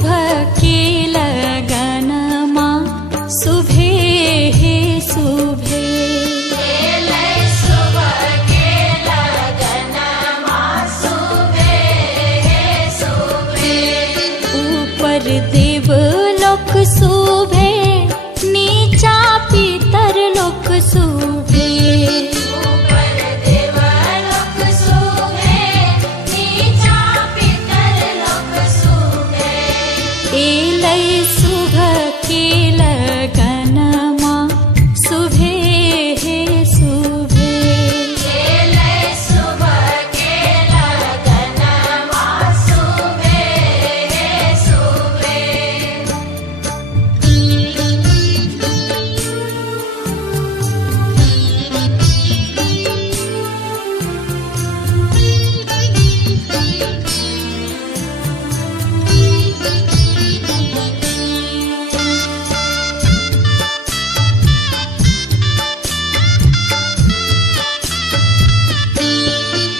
सुबह के लगनमा सुबह हे सुबह ऊपर देवलोक शोभे नीचा पितर लोक शोभे ऊपर देवलोक शोभे नीचा पितर लोक शोभे एलै सुबह के लगनमा सुबह हे सुबह एलै सुबह के लगनमा सुबह हे सुबह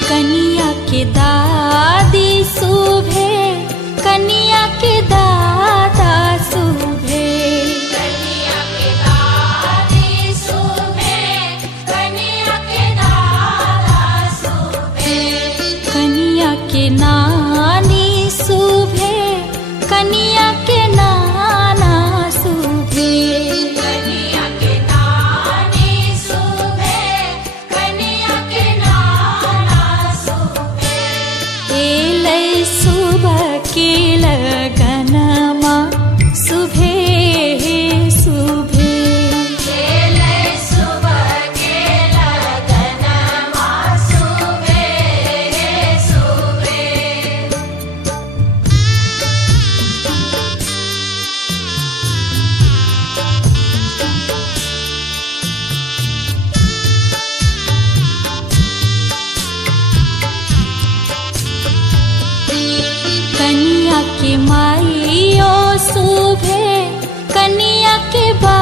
कनिया के दादी सुबह कनिया के दादा सुबह कनिया के दादी सुबह कनिया के दादा सुबह कनिया के नानी सुबह कनिया के नाना सुबह कनिया के नानी सुबह कनिया के नाना सुबह एलै सुबह के लगनमा सुबह हे सुबह एलै सुबह के लगनमा सुबह हे सुबह कनिया के माइयो सुबह कनिया के बा